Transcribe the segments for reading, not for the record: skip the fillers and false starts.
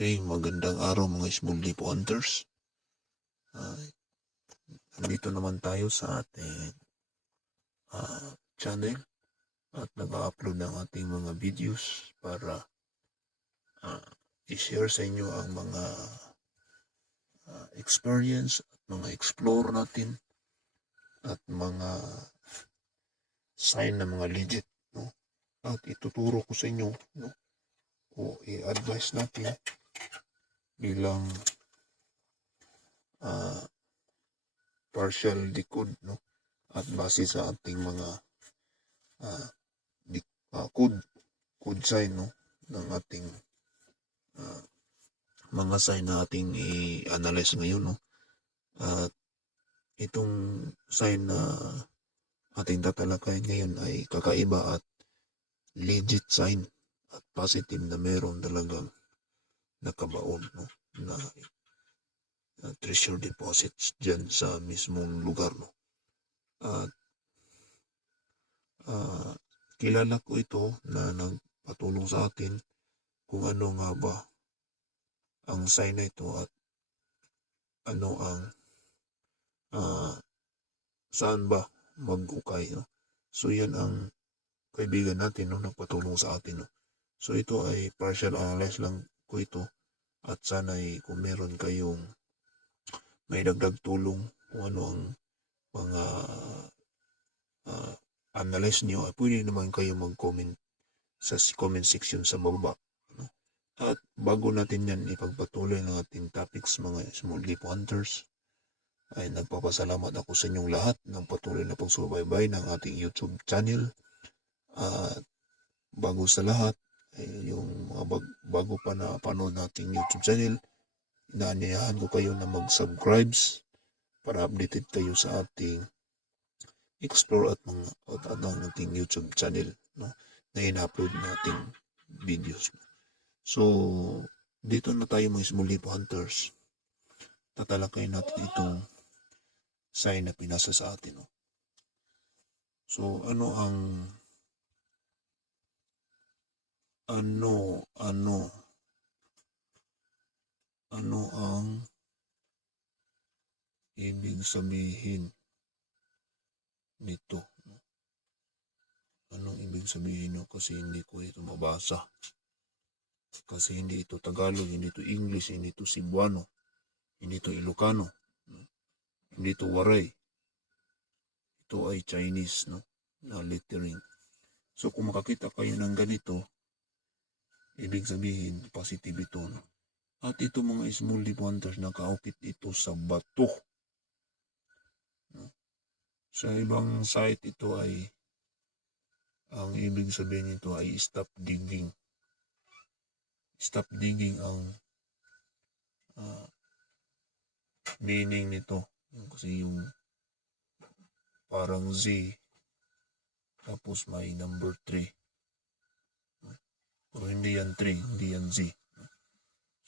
Okay, magandang araw mga small deep hunters. Nandito naman tayo sa ating channel at nag-upload ng ating mga videos para i-share sa inyo ang mga experience at mga explore natin at mga sign na mga legit, no? At ituturo ko sa inyo, no? O i-advise natin bilang partial decode, no? At base sa ating mga code sign, no? Ng ating mga sign na ating i-analyze ngayon, no? At itong sign na ating tatalakayin ngayon ay kakaiba at legit sign at positive na meron talagang nakabaon, no? Na treasure deposits dyan sa mismong lugar, no? At kilala ko ito na nagpatulong sa atin kung ano nga ba ang sign na ito at ano ang saan ba mag-ukay, no? So yan ang kaibigan natin, no, nagpatulong sa atin, no? So ito ay partial analyze lang ko ito at sana ay kung meron kayong may dagdag tulong kung ano ang mga analyze niyo, ay pwede naman kayo mag-comment sa comment section sa baba, no? At bago natin yan ipagpatuloy ng ating topics mga small deep hunters, ay nagpapasalamat ako sa inyong lahat ng patuloy na pagsubaybay ng ating YouTube channel. At bago sa lahat, ay yung mga bago pa na panood nating YouTube channel, inaanyayahan ko kayo na mag-subscribes para updated kayo sa ating explore at ang ating YouTube channel, no, na ina-upload nating videos. So, dito na tayo mga small deep hunters. Tatalakayin natin itong sign na pinasa sa atin, no? So, ano ang ibig sabihin nito? Anong ibig sabihin nyo? Kasi hindi ko ito mabasa. Kasi hindi ito Tagalog, hindi ito English, hindi ito Cebuano, hindi ito Ilocano, hindi ito Waray. Ito ay Chinese, no, na lettering. So kung makakita kayo ng ganito, ibig sabihin positive ito, no? At ito mga small deep hunters, nakaukit ito sa bato, no? Sa ibang site ito ay ang ibig sabihin nito ay stop digging. Stop digging ang meaning nito. Kasi yung parang Z, tapos may number 3. Pero hindi yan 3, hindi yan Z.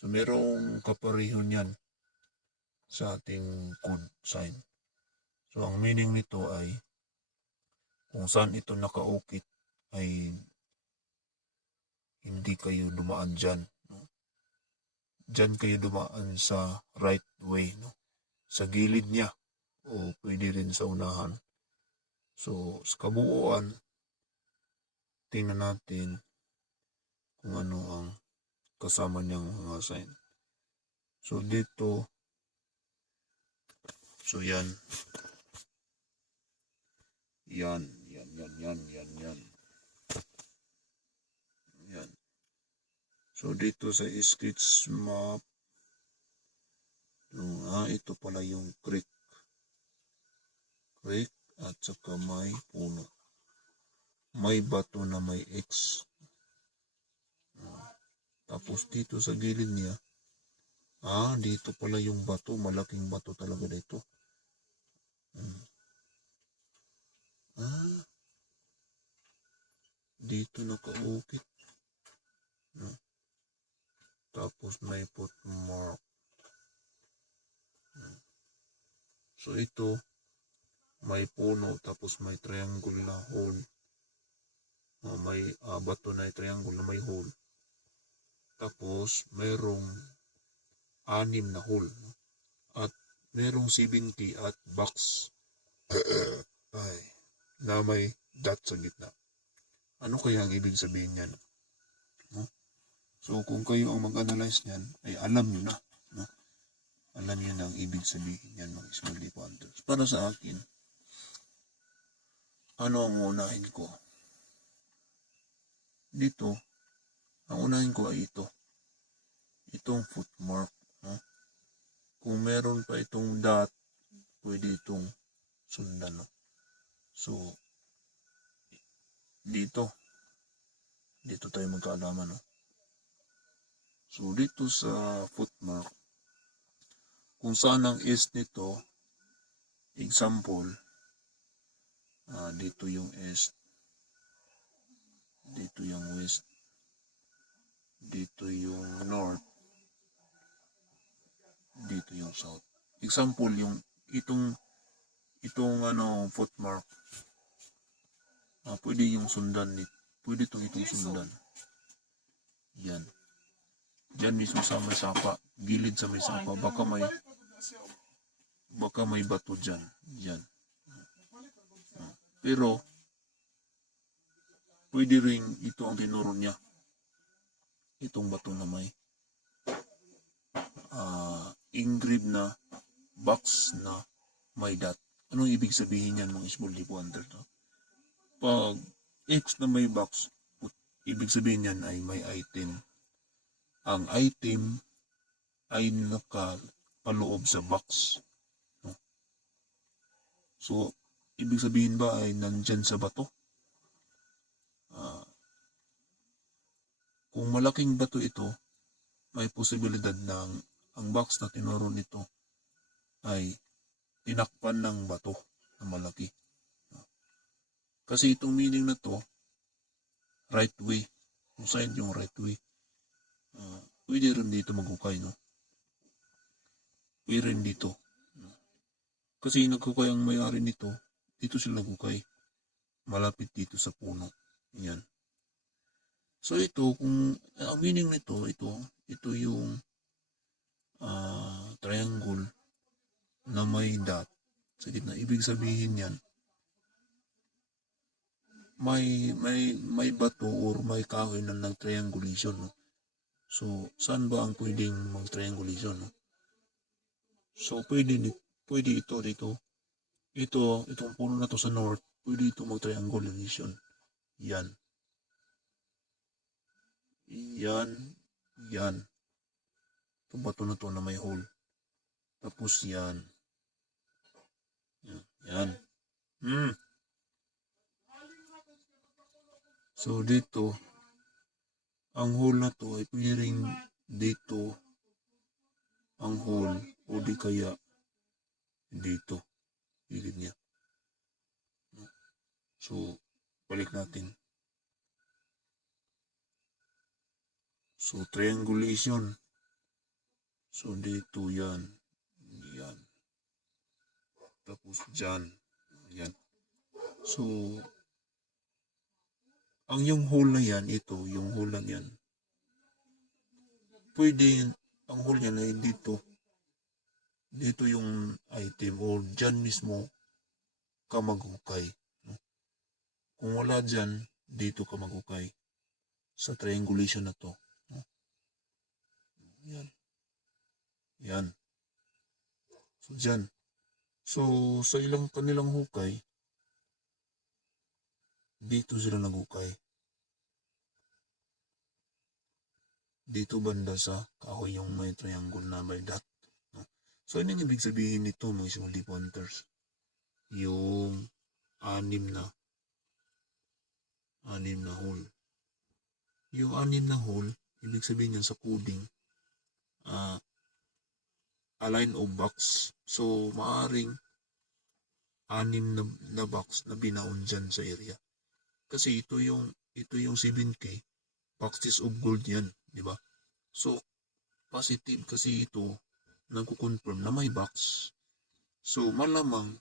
So merong kaparehon yan sa ating code sign. So ang meaning nito ay kung saan ito nakaukit ay hindi kayo dumaan dyan, no? Dyan kayo dumaan sa right way, no? Sa gilid niya o pwede rin sa unahan. So sa kabuuan, tingnan natin kung ano ang kasama niyang mga sign. So dito, so yan. Yan. So dito sa sketch map, ito pala yung creek at saka may puno. May bato na may X. Tapos dito sa gilid niya, dito pala yung bato, malaking bato talaga dito. Dito nakaukit. Tapos may footmark. So ito, may puno, tapos may triangle na hole. May bato na triangle na may hole. Tapos, mayroong 6 na hole. No? At mayroong 7K at box ay, na may dot sa gitna. Ano kaya ang ibig sabihin niyan? No? So, kung kayo ang mag-analyze niyan, ay alam nyo na. No? Alam nyo na ang ibig sabihin niyan, mga small leaf hunters. Para sa akin, ano ang unahin ko? Dito, ang unahin ko ay ito. Itong footmark. No? Kung meron pa itong dot, pwede itong sundan. No? So, dito tayo magkaalaman. No? So, dito sa footmark, kung saan ang east nito, example, dito yung east, dito yung west, dito yung north, dito yung south. Example, yung itong footmark, pwede yung sundan dito. Pwede itong sundan. Yan. Diyan mismo sa may sapa, gilid sa may sapa, baka may bato dyan. Yan. Pero, pwede rin ito ang tinuro niya. Itong bato na may engrave na box na may dot. Anong ibig sabihin niyan mga small leaf wonder to? Pag X na may box, ibig sabihin niyan ay may item. Ang item ay nakapaloob sa box. No? So, ibig sabihin ba ay nandyan sa bato? Kung malaking bato ito, may posibilidad na ang box na tinuro nito ay tinakpan ng bato na malaki. Kasi itong meaning na to, right way, kung saan yung right way, pwede rin dito magukay, no? Pwede rin dito. Kasi nagkukay ang may-ari nito, dito sila nagukay. Malapit dito sa puno. Yan. So ito, kung ang meaning nito, ito yung triangle na may dot sa gitna. Ibig sabihin yan, may bato or may kahoy na nag-triangulation. No? So, saan ba ang pwedeng mag-triangulation? No? So, pwede ito dito. Itong puno na to sa north, pwede ito mag-triangulation. Yan. Itong bato na to na may hole. Tapos yan. Yan. So, dito, ang hole na to ay pwede rin dito ang hole o di kaya dito. Gilid niya. So, balik natin. So, triangulation. So, dito yan. Yan. Tapos dyan. Yan. So, ang yung hole na yan, yung hole lang yan. Pwede, ang hole yan ay dito. Dito yung item or dyan mismo ka maghukay. No? Kung wala dyan, dito ka maghukay. Sa triangulation na to. No? Yan. Yan. So, dyan. So, sa ilang kanilang hukay, dito sila naghukay. Dito banda sa kahoy yung may triangle na may dot. No? So, ano yung ibig sabihin nito mga small leaf hunters? Yung 6 na hole. Yung 6 na hole, ibig sabihin niyan sa coding, a line of box. So, maaring 6 na box na binaon dyan sa area. Kasi ito yung 7K, boxes of gold yan, di ba? So, positive kasi ito, nagko-confirm na may box. So, malamang,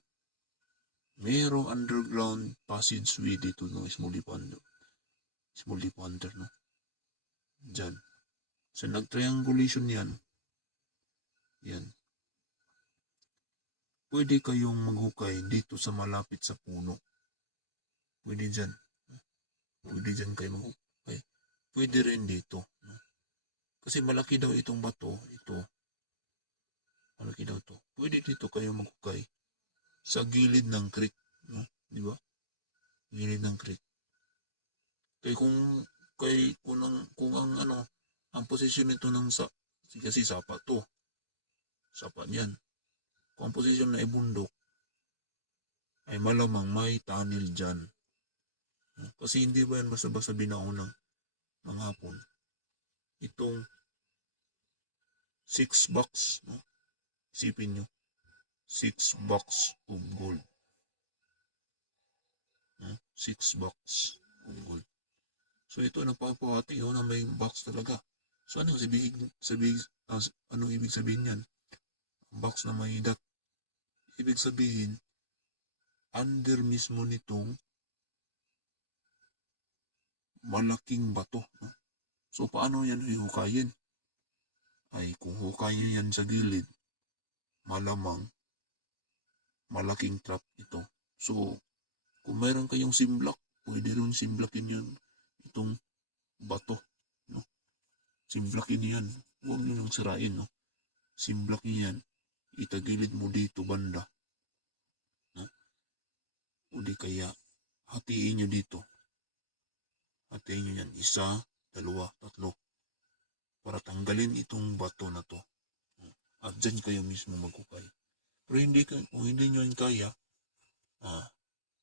mayroong underground passageway dito ng small leaf hunter, no? Diyan. Sa nag-triangulation yan, pwede kayong maghukay dito sa malapit sa puno. Pwede dyan. Pwede dyan kayo maghukay. Pwede rin dito. No? Kasi malaki daw itong bato. Ito. Malaki daw to. Pwede dito kayo maghukay. Sa gilid ng creek. No? Di ba? Gilid ng creek. Kaya kung ang posisyon nito ng kasi sapa to. Sapa niyan. Kung ang posisyon na ibundok, ay malamang may tunnel dyan. Kasi hindi ba yan basta-basta binaon ng hapon. Itong 6 bucks, no? Isipin nyo, 6 bucks of gold. 6 bucks of gold. So ito nagpapahati na may box talaga. So anong ibig sabihin yan? Box na may dot. Ibig sabihin, under mismo nitong malaking bato. No? So paano yan hihukayin? Ay kung hukayin yan sa gilid, malamang malaking trap ito. So kung mayroon kayong simblak, pwede rin simplakin yun itong bato. No? Simplakin yan. Huwag nyo nang sirain. No? Simplakin yan. Itagilid mo dito banda. No? O di kaya hatiin nyo dito. Hatiin nyo yan. 1, 2, 3. Para tanggalin itong bato na to. At dyan kayo mismo maghukay. Pero kung hindi nyo yan kaya,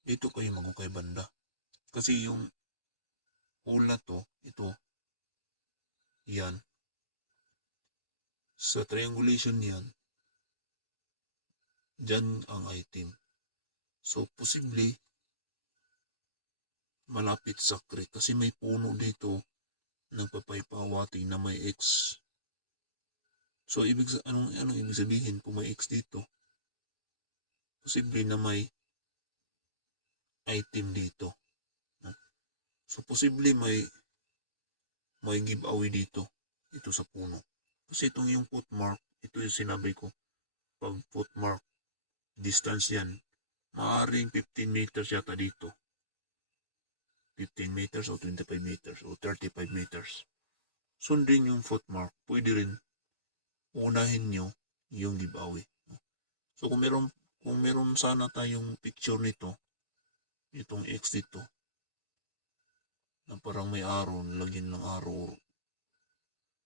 dito kayo maghukay banda. Kasi yung hula to, ito, yan. Sa triangulation yan, dyan ang item. So, posible, malapit sa creek. Kasi may puno dito, nagpapaypawati na may X. So, anong ibig sabihin kung may X dito? Posible na may item dito. So, posible may giveaway dito. Ito sa puno. Kasi itong yung footmark, ito yung sinabi ko. Pag footmark, distance yan. Maaaring 15 meters yata dito. 15 meters o 25 meters o 35 meters. Sundin yung footmark. Pwede rin unahin nyo yung giveaway. So kung meron sana tayong picture nito, itong X dito, na parang may arrow, lagyan ng arrow.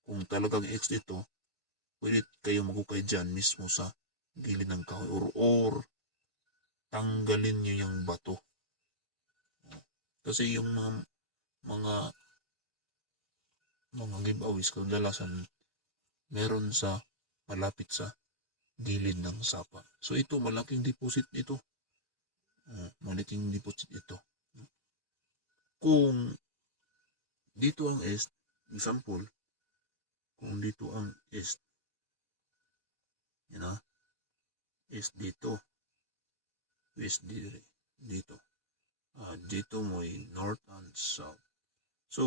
Kung talagang X dito, pwede kayo maghukay dyan mismo sa gilid ng kahoy or tanggalin nyo yung bato. Kasi yung mga giveaways kadalasan meron sa malapit sa gilid ng sapa. So ito malaking deposit ito. Malaking deposit ito. Kung dito ang east, example, kung dito ang east, east dito, west dito. Dito may north and south. So,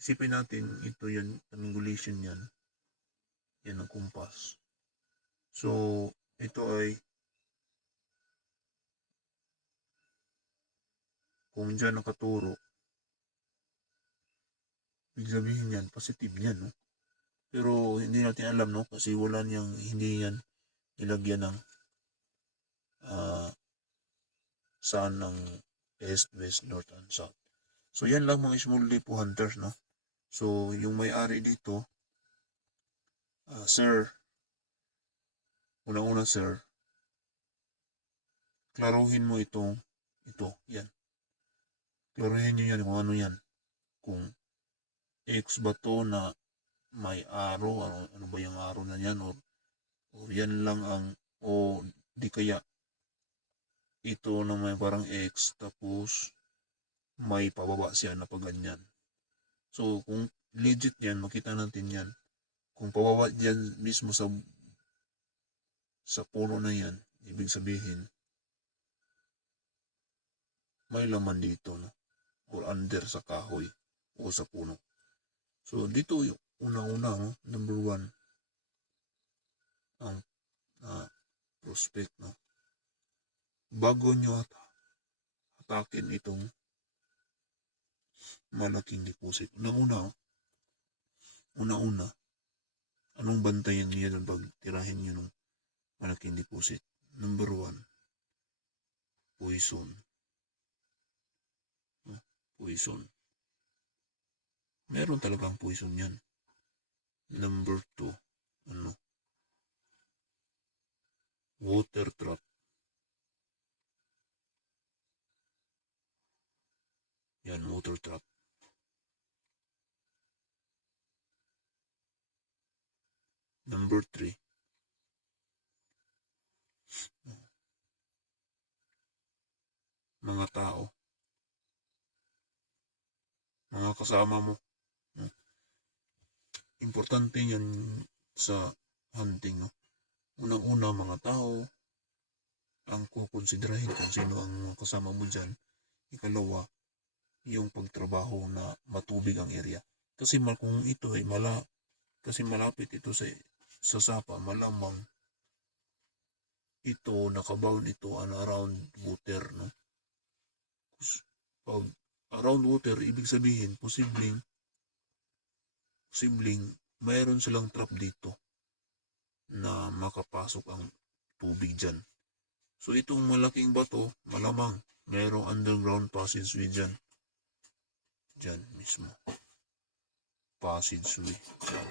isipin natin ito yan, triangulation yan. Yan ang compass. So, ito ay kung dyan nakaturo, ibig sabihin yan, positive yan, no? Pero hindi natin alam, no? Kasi hindi yan ilagyan ng saan ng east, west, north, and south. So, yan lang mga small lipo hunters, no? So, yung may-ari dito, sir, unang-una sir, klaruhin mo ito, yan. Klaruhin nyo yan kung ano yan. Kung X ba to na may arrow, ano ba yung arrow na yan, or yan lang o di kaya ito na may parang X, tapos may pababa siya na paganyan. So, kung legit yan, makita natin yan. Kung pababa dyan mismo sa puno na yan, ibig sabihin, may laman dito, no? Or under sa kahoy o sa puno. So, dito yung una-una, no? Number 1, ang prospect, no? Bago nyo hatakin itong malaking deposit. Una-una, anong bantayan niyo ng pagtirahin nyo ng malaking deposit? Number 1, poison. Poison. Meron talagang poison yan. Number 2, water trap. Yan, water trap. Number 3, mga tao. Mga kasama mo. Importante yan sa hunting, no? Unang-una, mga tao ang kukonsiderahin kung sino ang mga kasama mo dyan. Ikalawa, yung pagtrabaho na matubig ang area. Kasi kung ito ay kasi malapit ito sa sapa, malamang ito nakabound ito around water, no? Pag around water, ibig sabihin posibleng mayroon silang trap dito na makapasok ang tubig dyan. So itong malaking bato, malamang mayroong underground passageway dyan. Dyan mismo. Passageway. Dyan.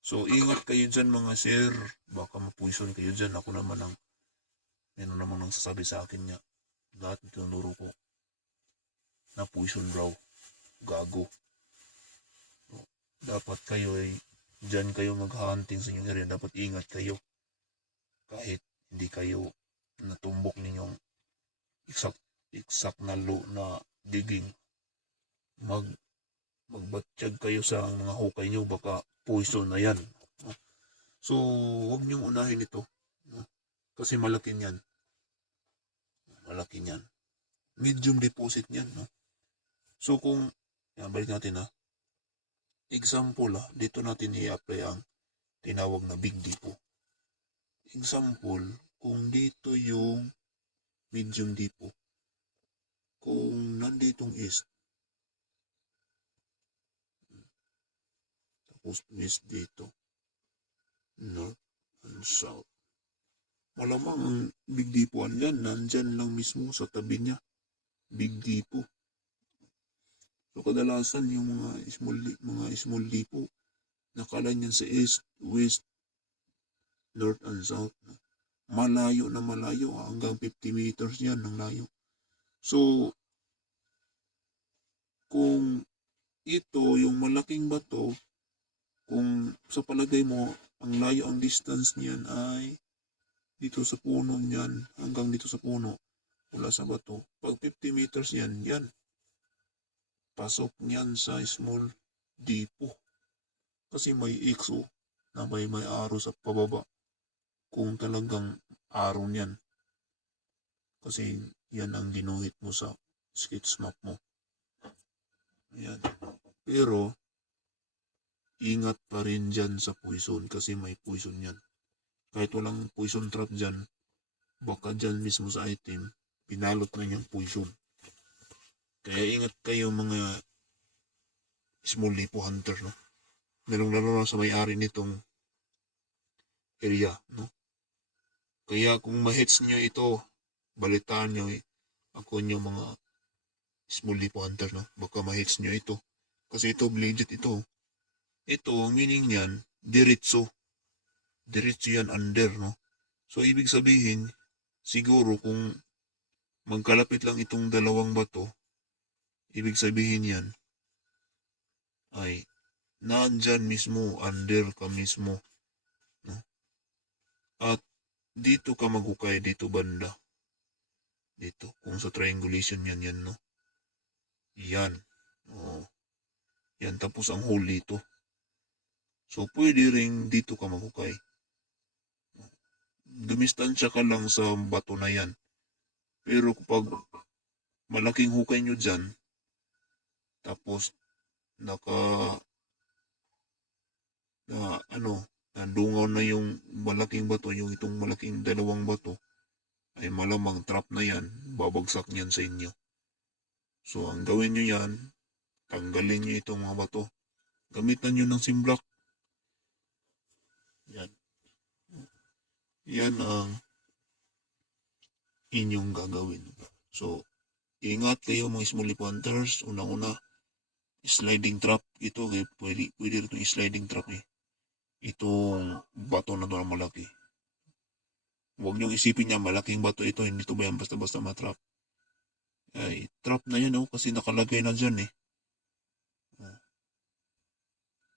So ingat kayo dyan mga sir. Baka mapoison kayo dyan. Ako naman meron namang nagsasabi sa akin niya. Lahat ng tinuro ko na poison raw. Gago. So, dapat kayo dyan kayo mag-hunting sa inyong area. Dapat ingat kayo. Kahit hindi kayo natumbok ninyong exact na digging, magbatsyag kayo sa mga hukay nyo, baka poison na yan. So, huwag niyong unahin ito. Kasi malaki niyan. Medium deposit niyan. So, balik natin example dito natin i-apply ang tinawag na big depo. Example, kung dito yung medium depo, kung nanditong east, tapos west dito, north and south, malamang ang big depoan yan, nandyan lang mismo sa tabi niya, big depo. So kadalasan yung mga small depo, nakala niyan sa east, west, north and south. Malayo na malayo, hanggang 50 meters yan ng layo. So, kung ito, yung malaking bato, kung sa palagay mo, ang layo ang distance niyan ay dito sa puno niyan, hanggang dito sa puno, mula sa bato, pag 50 meters yan, pasok niyan sa small depo. Kasi may ikso na may araw sa pababa. Kung talagang araw niyan. Kasi yan ang ginuhit mo sa sketch map mo. Yan. Pero, ingat pa rin dyan sa poison kasi may poison yan. Kahit walang poison trap dyan, baka dyan mismo sa item, pinalot na niyang poison. Kaya ingat kayo mga small depo hunter, no? Lalo sa may-ari nitong area, no? Kaya kung ma-hits nyo ito, balitaan nyo ako nyo mga small depo hunter, no? Baka ma-hits nyo ito. Kasi ito, legit ito. Ito, meaning yan, diretso. Diretso yan under, no? So, ibig sabihin, siguro kung magkalapit lang itong dalawang bato, ibig sabihin yan, ay nandyan mismo, under ka mismo. No? At dito ka maghukay, dito banda. Dito, kung sa triangulation yan, no? Yan. Oh. Yan, tapos ang hole dito. So, pwede ring dito ka maghukay. Dumistansya ka lang sa bato na yan. Pero kapag malaking hukay nyo dyan, tapos na nadungaw na yung malaking bato, yung itong malaking dalawang bato, ay malamang trap na yan, babagsak niyan sa inyo. So, ang gawin nyo yan, tanggalin nyo itong mga bato. Gamitan nyo ng simblock. Yan. Yan ang inyong gagawin. So, ingat kayo mga small leaf hunters. Unang-una, sliding trap. Ito, pwede rin itong sliding trap eh. Itong bato na ito na malaki. Huwag niyong isipin niya, malaking bato ito, hindi ito ba yan basta-basta matrap. Ay, trap na yan kasi nakalagay na dyan eh.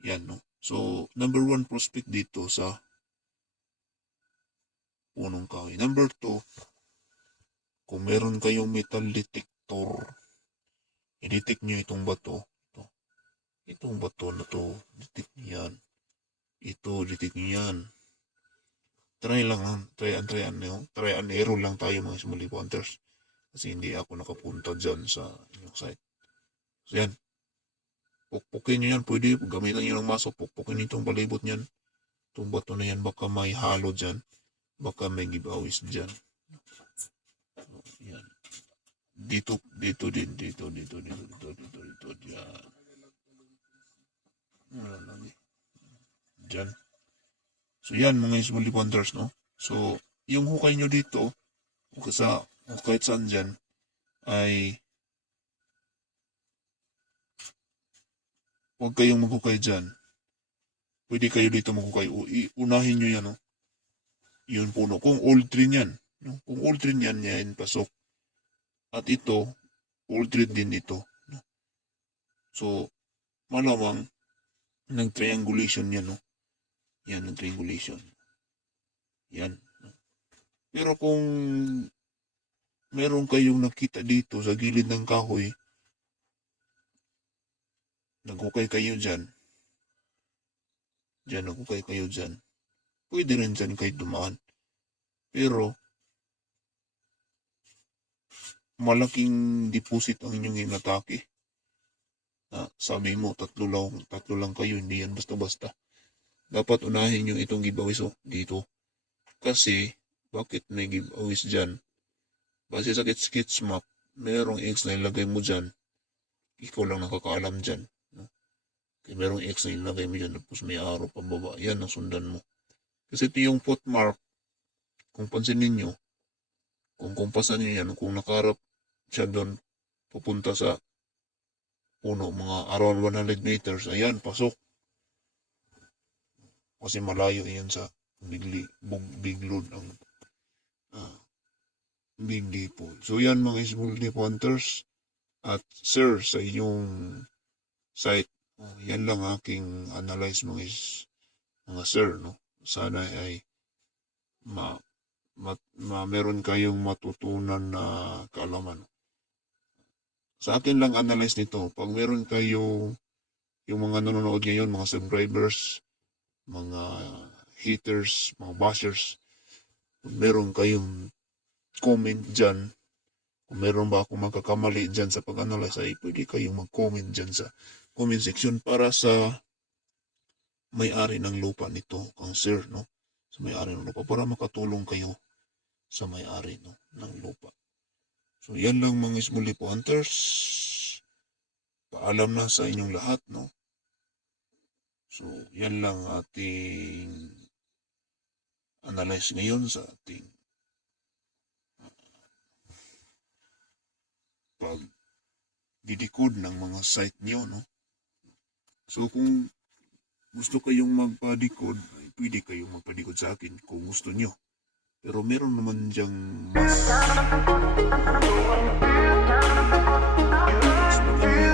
Yan no. So, number 1 prospect dito sa punong kahoy. Number 2, kung meron kayong metal detector, i-detect nyo itong bato. Itong bato na to, detect nyo yan. Ito, detect nyo yan. Try and error lang tayo mga small leaf hunters. Kasi hindi ako nakapunta dyan sa inyong site. So yan. Pukpukin nyo yan. Pwede gamitan nyo ng maso. Pukpukin nyo itong palibot nyan. Itong bato na yan. Baka may halo dyan. Baka may giveaways dyan. Yan. Dito. Yan. Wala lang eh. Dyan. So yan mga small leaf hunters no. So yung hukay nyo dito o kahit saan dyan ay huwag kayong maghukay dyan. Pwede kayo dito maghukay. Unahin nyo yan no. Yun puno. Kung old tree yan. No? Kung old tree yan pasok. At ito old tree din ito. No? So malamang nag-triangulation yan no. Yan ang triangulation. Yan. Pero kung meron kayong nakita dito sa gilid ng kahoy, naghukay kayo dyan. Naghukay kayo dyan. Pwede rin dyan kayo dumaan. Pero, malaking deposit ang inyong inatake. Sabi mo, tatlo lang kayo, hindi yan basta-basta. Dapat unahin nyo itong giveaways dito. Kasi, bakit may giveaways dyan? Base sa sketch map, merong X na ilagay mo dyan. Ikaw lang nakakaalam dyan. No? Kaya merong X na ilagay mo dyan, tapos may araw pababa. Yan ang sundan mo. Kasi ito yung footmark. Kung pansinin nyo, kung kumpasan nyo yan, kung nakarap siya doon, pupunta sa puno, mga around 100 meters, ayan, pasok. Kasi malayo yan sa big load ang big depot. So yan mga small leaf hunters at sir sa inyong site. Yan lang aking analyze mga sir no. Sana ay meron kayong matutunan na kaalaman. Sa akin lang analyze nito. Pag meron kayo yung mga nanonood ngayon, mga subscribers, mga haters, mga bashers, kung meron kayong comment dyan, kung meron ba akong magkakamali dyan sa pag-analyze, ay pwede kayong mag-comment dyan sa comment section para sa may-ari ng lupa nito, kang sir, no? Sa may-ari ng lupa, para makatulong kayo sa may-ari no, ng lupa. So, yan lang mga small leaf hunters. Paalam na sa inyong lahat, no? So, yan lang ating analyze ngayon sa ating pagdidikod ng mga site niyo, no? So, kung gusto kayong magpadikod, ay pwede kayong magpadikod sa akin kung gusto nyo. Pero meron naman dyang mas maganda